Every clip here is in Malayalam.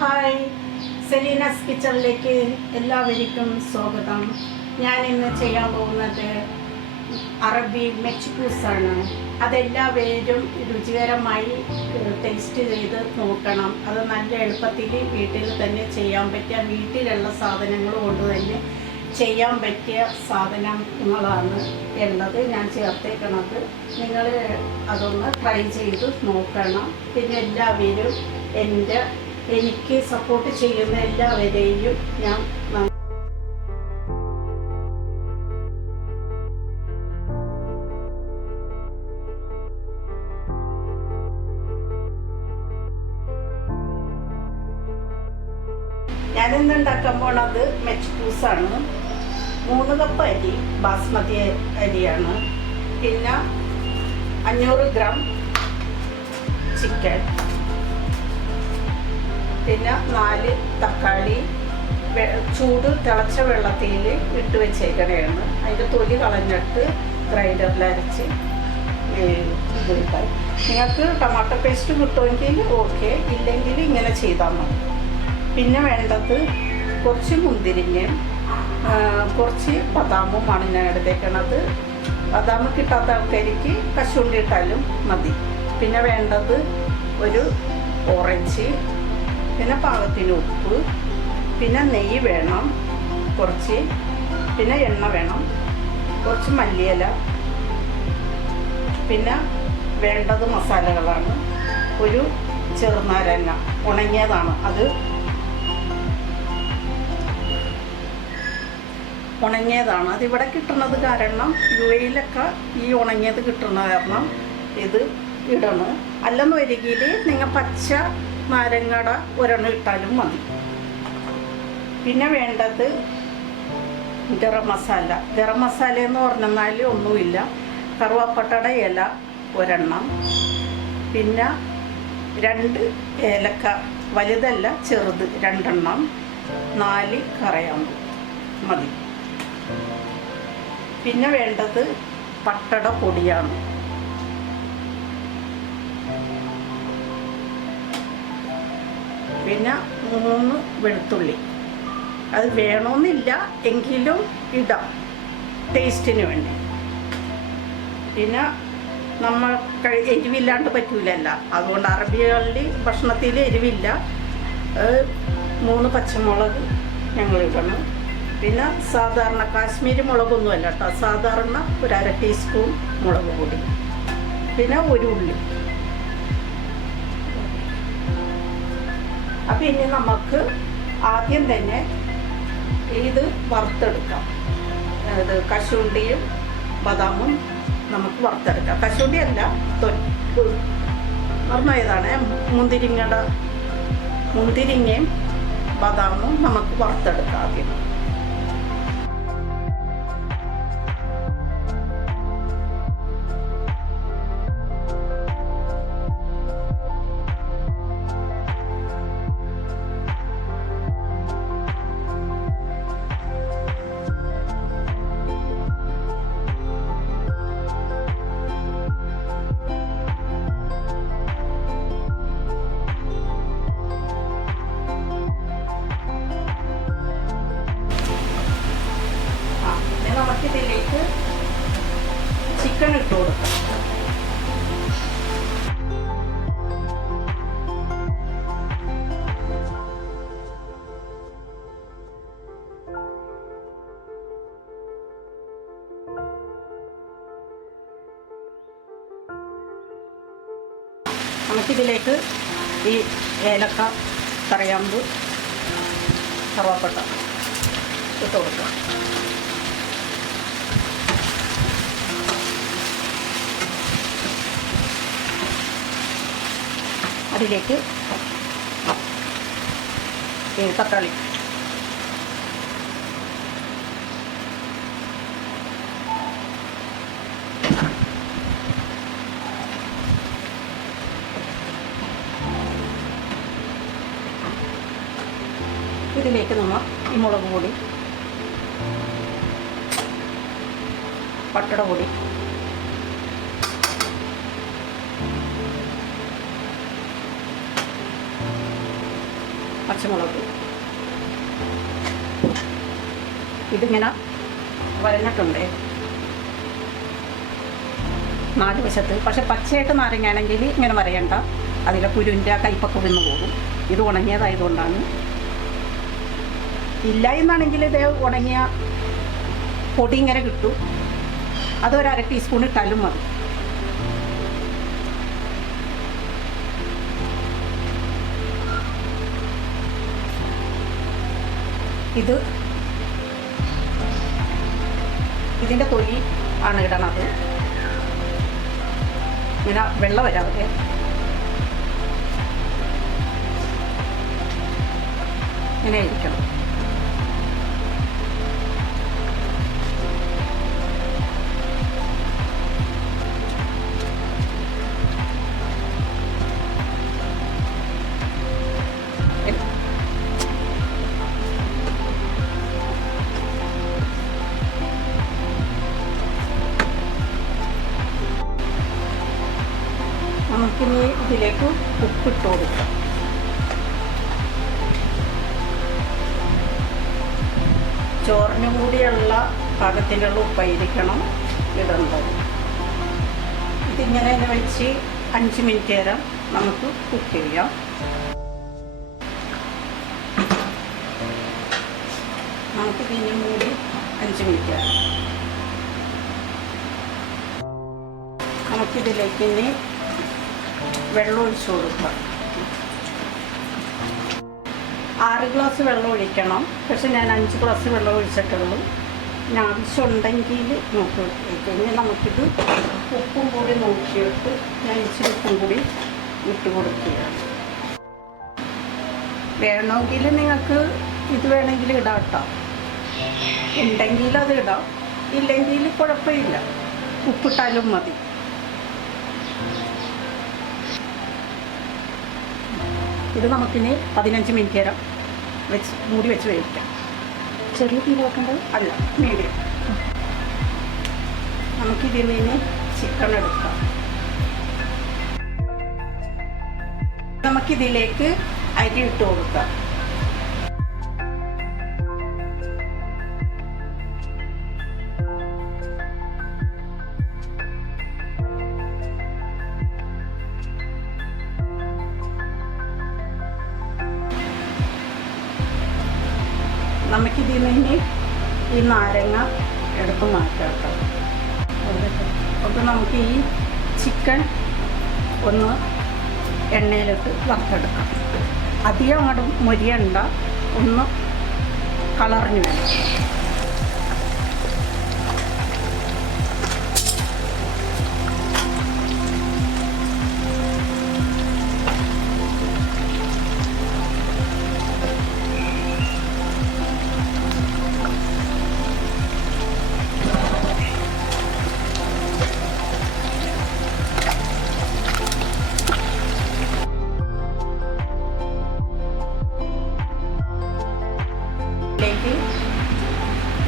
ഹായ്, സെലീനാസ് കിച്ചണിലേക്ക് എല്ലാവർക്കും സ്വാഗതം. ഞാൻ ഇന്ന് ചെയ്യാൻ പോകുന്നത് അറബി മെച്ച്പൂസാണ്. അതെല്ലാവരും രുചികരമായി ടേസ്റ്റ് ചെയ്ത് നോക്കണം. അത് നല്ല എളുപ്പത്തിൽ വീട്ടിൽ തന്നെ ചെയ്യാൻ പറ്റിയ, വീട്ടിലുള്ള സാധനങ്ങൾ കൊണ്ട് തന്നെ ചെയ്യാൻ പറ്റിയ സാധനങ്ങളാണ് ഉള്ളത് ഞാൻ ചേർത്തേക്കണത്. നിങ്ങൾ അതൊന്ന് ട്രൈ ചെയ്ത് നോക്കണം. പിന്നെ എല്ലാവരും എനിക്ക് സപ്പോർട്ട് ചെയ്യുന്ന എല്ലാവരെയും ഞാൻ ഞാനിന്ന് ഉണ്ടാക്കാൻ പോണത് മെച്ച്പൂസാണ്. 3 കപ്പ് അരി, ബാസ്മതി അരിയാണ്. പിന്നെ 500 ഗ്രാം ചിക്കൻ, പിന്നെ 4 തക്കാളി തിളച്ച വെള്ളത്തിൽ ഇട്ട് വെച്ചേക്കണയാണ്. അതിൻ്റെ തൊലി കളഞ്ഞിട്ട് ഗ്രൈൻഡറിൽ അരച്ച് ഇതിട്ടാൽ നിങ്ങൾക്ക് ടൊമാറ്റോ പേസ്റ്റ് കിട്ടുമെങ്കിൽ ഓക്കെ, ഇല്ലെങ്കിൽ ഇങ്ങനെ ചെയ്താൽ മതി. പിന്നെ വേണ്ടത് കുറച്ച് മുന്തിരിങ്ങയും കുറച്ച് ബദാമുമാണ് ഞാൻ എടുത്തേക്കണത്. ബദാം കിട്ടാത്ത ആൾക്കാർക്ക് കശുവണ്ടി ഇട്ടാലും മതി. പിന്നെ വേണ്ടത് ഒരു ഓറഞ്ച്, പിന്നെ പാകത്തിന് ഉപ്പ്, പിന്നെ നെയ്യ് വേണം കുറച്ച്, പിന്നെ എണ്ണ വേണം, കുറച്ച് മല്ലിയില. പിന്നെ വേണ്ടത് മസാലകളാണ്. ഒരു ചെറുനാരങ്ങ ഉണങ്ങിയതാണ്, അത് അതിവിടെ കിട്ടുന്നത് കാരണം UAE-ലൊക്കെ ഈ ഉണങ്ങിയത് കിട്ടുന്ന കാരണം ഇത് ഇടണം. അല്ലെന്ന് വരികയിൽ നിങ്ങൾ പച്ച നാരങ്ങയുടെ ഒരെണ്ണം ഇട്ടാലും മതി. പിന്നെ വേണ്ടത് ഗരം മസാല എന്ന് പറഞ്ഞാൽ ഒന്നുമില്ല, കറുവാപ്പട്ടയുടെ ഇല ഒരെണ്ണം, പിന്നെ 2 ഏലക്ക, വലുതല്ല ചെറുത് 2 എണ്ണം, 4 കറയാമ്പു മതി. പിന്നെ വേണ്ടത് പട്ടട പൊടിയാണ്. പിന്നെ 3 വെളുത്തുള്ളി. അത് വേണമെന്നില്ല, എങ്കിലും ഇടാം ടേസ്റ്റിന് വേണ്ടി. പിന്നെ നമ്മൾ എരിവില്ലാണ്ട് പറ്റൂലല്ല, അതുകൊണ്ട് അറബികളിൽ ഭക്ഷണത്തിൽ എരിവില്ല. 3 പച്ചമുളക് ഞങ്ങൾ ഇടണം. പിന്നെ സാധാരണ കാശ്മീരി മുളകൊന്നുമല്ല കേട്ടോ, സാധാരണ ഒരു 1/2 ടീസ്പൂൺ മുളക് പൊടി. പിന്നെ ഒരു ഉള്ളി. അപ്പം ഇനി നമുക്ക് ആദ്യം തന്നെ ഇത് വറുത്തെടുക്കാം. ഇത് കശുവണ്ടിയും ബദാമും നമുക്ക് വറുത്തെടുക്കാം. കശുവണ്ടി അല്ല, പറഞ്ഞതാണ് മുന്തിരിങ്ങയും ബദാമും നമുക്ക് വറുത്തെടുക്കാം ആദ്യം. നമുക്കിതിലേക്ക് ചിക്കൻ ഇട്ട് കൊടുക്കാം. നമുക്കിതിലേക്ക് ഈ ഏലക്ക, കറിയാമ്പ്, കറുവാപ്പട്ട ഇട്ട് കൊടുക്കാം. അതിലേക്ക് തക്കാളി, ഇതിലേക്ക് നമ്മൾ ഈ മുളക് പൊടി, പട്ടട പൊടി, പച്ചമുളക്. ഇതിങ്ങനെ വരഞ്ഞിട്ടുണ്ട് 4 വശത്ത്. പക്ഷെ പച്ചയായിട്ട് നാരങ്ങയാണെങ്കിൽ ഇങ്ങനെ വരയണ്ട, അതിലെ കുരുവിൻ്റെ കയ്പൊക്കെ വന്ന് പോകും. ഇത് ഉണങ്ങിയതായതുകൊണ്ടാണ്. ഇല്ല എന്നാണെങ്കിൽ ഇത് ഉണങ്ങിയ പൊടി ഇങ്ങനെ കിട്ടും, അതൊരു 1/2 ടീസ്പൂൺ ഇട്ടാലും മതി. ഇതിൻ്റെ തൊലി ആണ് ഇടണത്. ഇങ്ങനെ വെള്ളം വരാതെ ഇങ്ങനെ ഇരിക്കണം. നമുക്കിനി ഇതിലേക്ക് ഉപ്പിട്ട് കൊടുക്കാം. ചോറിന് കൂടിയുള്ള പാകത്തിലുള്ള ഉപ്പായിരിക്കണം ഇടേണ്ടത്. ഇതിങ്ങനെ വെച്ച് 5 മിനിറ്റ് നേരം നമുക്ക് കുക്ക് ചെയ്യാം. നമുക്ക് ഇതിന് മൂടി 5 മിനിറ്റ് നേരം. നമുക്കിതിലേക്ക് ഇനി വെള്ളം ഒഴിച്ചു കൊടുക്കാം. 6 ഗ്ലാസ് വെള്ളം ഒഴിക്കണം. പക്ഷെ ഞാൻ 5 ഗ്ലാസ് വെള്ളം ഒഴിച്ചിട്ടുള്ളൂ. പിന്നെ ആവശ്യമുണ്ടെങ്കിൽ നമുക്ക് ഇനി നമുക്കിത് ഉപ്പും കൂടി നോക്കിയിട്ട് ഞാൻ ഇച്ചിരി ഉപ്പും കൂടി ഇട്ട് കൊടുക്കുകയാണ്. വേണമെങ്കിൽ നിങ്ങൾക്ക് ഇത് വേണമെങ്കിൽ ഇടാം കേട്ടോ. ഉണ്ടെങ്കിൽ അത് ഇടാം, ഇല്ലെങ്കിൽ കുഴപ്പമില്ല, ഉപ്പിട്ടാലും മതി. ഇത് നമുക്കിനി 15 മിനിറ്റ് നേരം മൂടി വെച്ച് വേവിക്കാം. ചെറിയ തീയിൽ വെക്കേണ്ടത് അല്ല, മീഡിയം. നമുക്കിതിൽ നിന്ന് ചിക്കൻ എടുക്കാം. നമുക്കിതിലേക്ക് അരി ഇട്ട് കൊടുക്കാം. നമുക്കിതിൽ നിന്ന് ഈ നാരങ്ങ എടുത്ത് മാറ്റാം കേട്ടോ. അപ്പോൾ നമുക്ക് ഈ ചിക്കൻ ഒന്ന് എണ്ണയിലിട്ട് വറുത്തെടുക്കാം. അധികം അങ്ങോട്ട് മൊരിയണ്ട, ഒന്ന് കളറിന് വേണം.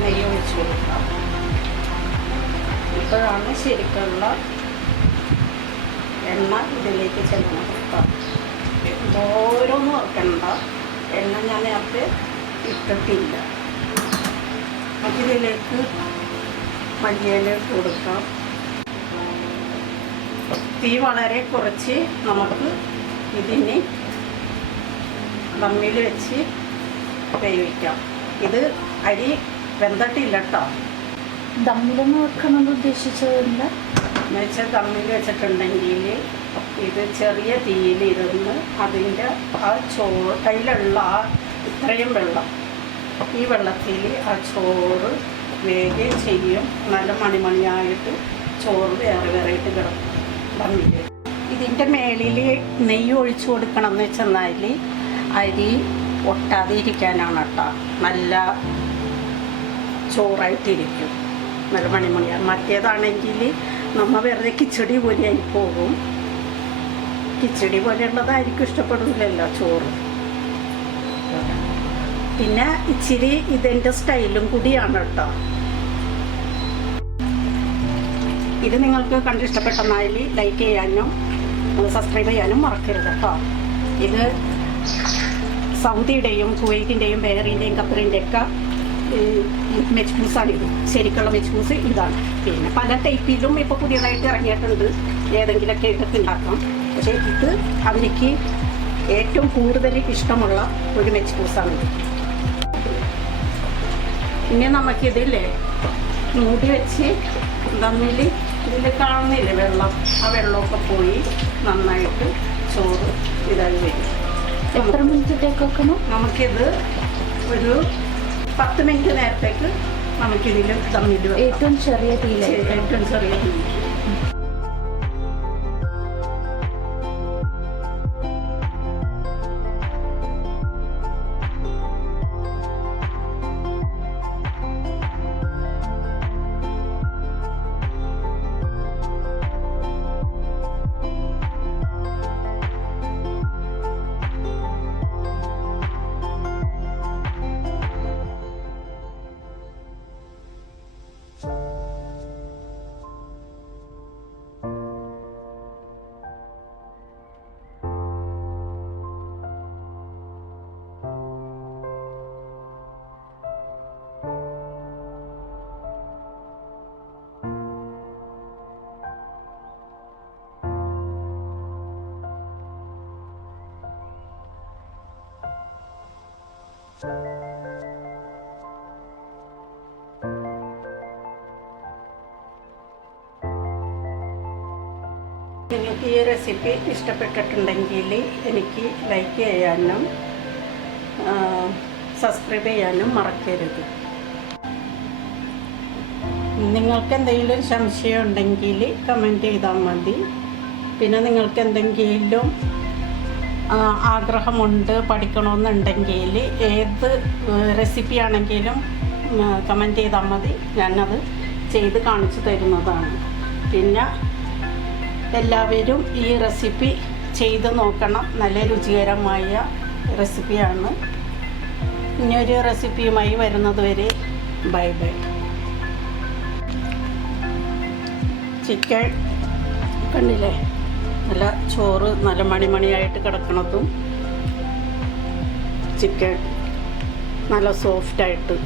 നെയ്യ് ഒഴിച്ച് കൊടുക്കാം. ഇപ്പോഴാണ് ശരിക്കുള്ള എണ്ണ ഇതിലേക്ക് ചെല്ലണം കേട്ടോ. ഓരോന്നും വെക്കണ്ട, എണ്ണ ഞാൻ നേരത്തെ ഇട്ടിട്ടില്ല. നമുക്കിതിലേക്ക് മല്ലിയില ഇട്ട് കൊടുക്കാം. തീ വളരെ കുറച്ച് നമുക്ക് ഇതിനെ ദമ്മിൽ വെച്ച് വേവിക്കാം. ഇത് അരി വെന്തട്ടില്ല കേട്ടോ. ദമ്മിലൊന്ന് വെക്കണമെന്ന് ഉദ്ദേശിച്ചതില്ല എന്ന് വെച്ചാൽ ദമ്മിൽ വെച്ചിട്ടുണ്ടെങ്കിൽ ഇത് ചെറിയ തീയിൽ ഇരുന്ന് അതിൻ്റെ ആ കയ്യിലുള്ള ആ ഇത്രയും വെള്ളം, ഈ വെള്ളത്തിൽ ആ ചോറ് വേഗം ചെയ്യും. നല്ല മണിമണിയായിട്ട് ചോറ് വേറെ വേറെ ആയിട്ട് കിടക്കും ദമ്മിൽ. ഇതിൻ്റെ മേളിൽ നെയ്യ് ഒഴിച്ചു കൊടുക്കണം എന്ന് വെച്ചെന്നാൽ അരി ഒട്ടാതെ ഇരിക്കാനാണ് കേട്ടോ. നല്ല ചോറായിട്ടിരിക്കും, നല്ല മണിമണിയാണ്. മറ്റേതാണെങ്കിൽ നമ്മൾ വെറുതെ കിച്ചടി പോലെയായി പോകും. കിച്ചടി പോലെയുള്ളതായിരിക്കും ഇഷ്ടപ്പെടില്ലല്ലോ ചോറ്. പിന്നെ ഇച്ചിരി ഇതിൻ്റെ സ്റ്റൈലും കൂടിയാണ് കേട്ടോ. ഇത് നിങ്ങൾക്ക് കണ്ടിഷ്ടപ്പെട്ടെന്നാൽ ലൈക്ക് ചെയ്യാനും സബ്സ്ക്രൈബ് ചെയ്യാനും മറക്കരുത് കേട്ടോ. ഇത് സൗദിയുടെയും കുവൈറ്റിൻ്റെയും ബഹറിൻ്റെയും ഖത്തറിൻ്റെയും ഒക്കെ മെജ്ബൂസാണിത്. ശരിക്കുള്ള മെജ്ബൂസ് ഇതാണ്. പിന്നെ പല ടൈപ്പിലും ഇപ്പോൾ പുതിയതായിട്ട് ഇറങ്ങിയിട്ടുണ്ട്, ഏതെങ്കിലുമൊക്കെ ഇതൊക്കെ ഉണ്ടാക്കാം. പക്ഷേ ഇത് അവർക്ക് ഏറ്റവും കൂടുതൽ ഇഷ്ടമുള്ള ഒരു മെജ്ബൂസാണിത്. പിന്നെ നമുക്കിതില്ലേ മൂടി വെച്ച് തമ്മിൽ ഇതിൽ കാണുന്നില്ലേ വെള്ളം, ആ വെള്ളമൊക്കെ പോയി നന്നായിട്ട് ചോറ് ഇതായി വരും. എത്ര മിനിറ്റത്തേക്ക് വെക്കണം? നമുക്കിത് ഒരു 10 മിനിറ്റ് നേരത്തേക്ക് നമുക്കിതിൽ തമ്മിൽ ഏറ്റവും ചെറിയ തീയിൽ. ഏറ്റവും ചെറിയ തീ. നിങ്ങൾക്ക് ഈ റെസിപ്പി ഇഷ്ടപ്പെട്ടിട്ടുണ്ടെങ്കിൽ എനിക്ക് ലൈക്ക് ചെയ്യാനും സബ്സ്ക്രൈബ് ചെയ്യാനും മറക്കരുത്. നിങ്ങൾക്ക് എന്തെങ്കിലും സംശയം ഉണ്ടെങ്കിൽ കമൻറ്റ് ചെയ്താൽ മതി. പിന്നെ നിങ്ങൾക്ക് എന്തെങ്കിലും ആഗ്രഹമുണ്ട് പഠിക്കണമെന്നുണ്ടെങ്കിൽ ഏത് റെസിപ്പി ആണെങ്കിലും കമൻറ്റ് ചെയ്താൽ മതി, ഞാനത് ചെയ്ത് കാണിച്ചു തരുന്നതാണ്. പിന്നെ എല്ലാവരും ഈ റെസിപ്പി ചെയ്ത് നോക്കണം, നല്ല രുചികരമായ റെസിപ്പിയാണ്. ഇനിയൊരു റെസിപ്പിയുമായി വരുന്നത് വരെ ബൈ ബൈ. ചിക്കൻ കണ്ടില്ലേ, നല്ല ചോറ് നല്ല മണിമണിയായിട്ട് കിടക്കണതും ചിക്കൻ നല്ല സോഫ്റ്റായിട്ട്